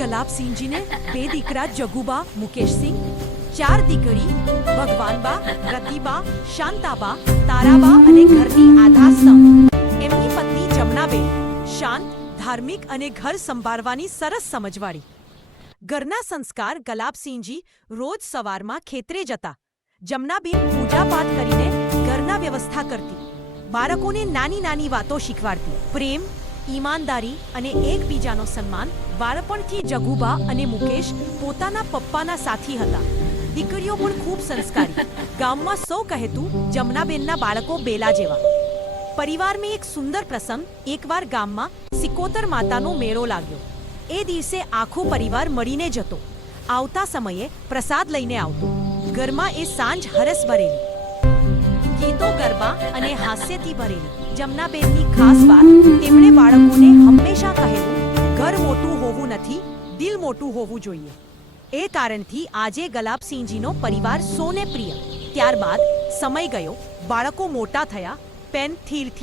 ગલાબસિંહજીને બે દીકરા જગુબા, મુકેશસિંહ, 4 દીકરી ભગવાનબા, રતિબા, શાંતાબા, તારાબા અને ઘરની આધારસ્તંભ એમની પત્ની જમનાબેન, શાંત, ધાર્મિક અને ઘર સંભાળવાની સરસ સમજવાળી. ઘરના સંસ્કાર ગલાબસિંહજી રોજ સવારમાં ખેતરે જતા. જમનાબેન પૂજાપાઠ કરીને ઘરના વ્યવસ્થા કરતી. બાળકોને નાની નાની વાતો શીખવાડતી. પ્રેમ, ઈમાનદારી અને એકબીજાનો સન્માન. બાળપણથી જગુબા અને મુકેશ પોતાના પપ્પાના સાથી હતા. દીકરીઓ પણ ખૂબ સંસ્કારી. ગામમાં સૌ કહેતું જમનાબેનના બાળકો બેલા જેવા. પરિવારમાં એક સુંદર પ્રસંગ. એકવાર ગામમાં સિકોતર માતાનો મેળો લાગ્યો. એ દિવસે આખો પરિવાર મળીને જતો. આવતા સમયે પ્રસાદ લઈને આવતો. ઘરમાં એ સાંજ હરસ ભરેલી, ગીતો, ગરબા અને હાસ્યથી ભરેલી. જમનાબેનની ખાસ વાત, તેમણે બાળકોને હંમેશા કહેલું, ઘર મોટું હોવું નથી, દિલ મોટું હોવું જોઈએ. એ કારણથી આજે ગલાબસિંહજીનો પરિવાર સૌને પ્રિય. ત્યારબાદ સમય ગયો, બાળકો મોટા થયા, પેન થીરથી